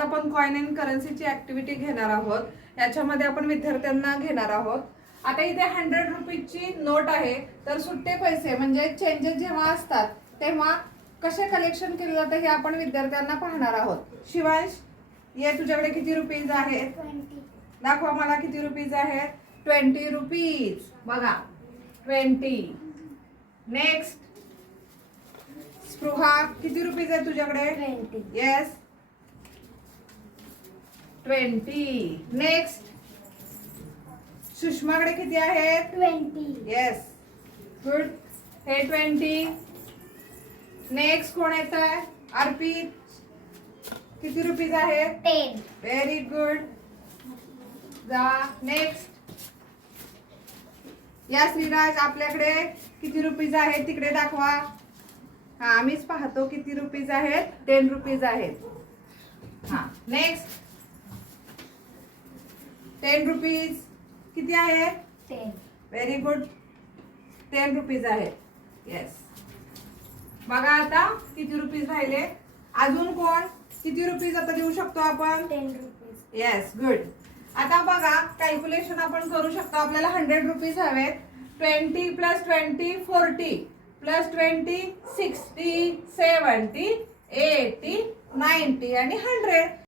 आज आपण coin and करन्सीची activity घेणार आहोत। याच्यामध्ये आपण विद्यार्थ्यांना घेणार आहोत। आता इथे 100 रुपीजची नोट आहे, तर सुट्टे पैसे म्हणजे चेंजेस जेव्हा असतात तेव्हा कसे कलेक्शन केले जाते हे आपण विद्यार्थ्यांना पाहणार आहोत। शिवांश, ये तुझ्याकडे किती रुपीज आहेत? 20. दाखवा मला किती रुपीज आहेत? 20 रुपीज। बघा 20। नेक्स्ट, स्पृहा किती रुपीज आहे तुझ्याकडे? 20. येस 20। नेक्स्ट, सुषमाकडे किती आहेत? 20. येस गुड, हे 20। नेक्स्ट कोण येत आहे? अर्पित, किती रुपीज आहेत? 10. Very good. जा नेक्स्ट, या श्रीराज आपल्याकडे किती रुपीज आहेत तिकडे दाखवा। हा, आम्हीच पाहतो किती रुपीज आहेत। 10 रुपीज आहेत। हा नेक्स्ट, 10 रुपीज किती आहेत? 10. व्हेरी गुड, 10 रुपीज आहेत। येस, बघा आता किती रुपीज राहिले। अजून कोण किती रुपीज आता देऊ शकतो आपण? 10 rupees. Yes good. आता बघा कॅल्क्युलेशन आपण करू शकतो। आपल्याला 100 रुपीज हवेत। 20 + 20 40 + 20 60 70 80 90 आणि 100।